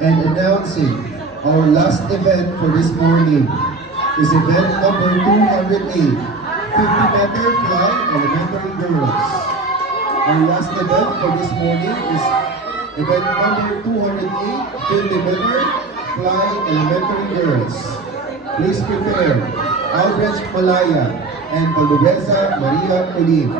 and announcing our last event for this morning is event number 208, 50-meter fly elementary girls. Our last event for this morning is event number 208, 50-meter fly elementary girls. Please prepare Albrecht Malaya and Valdoveza Maria Colin.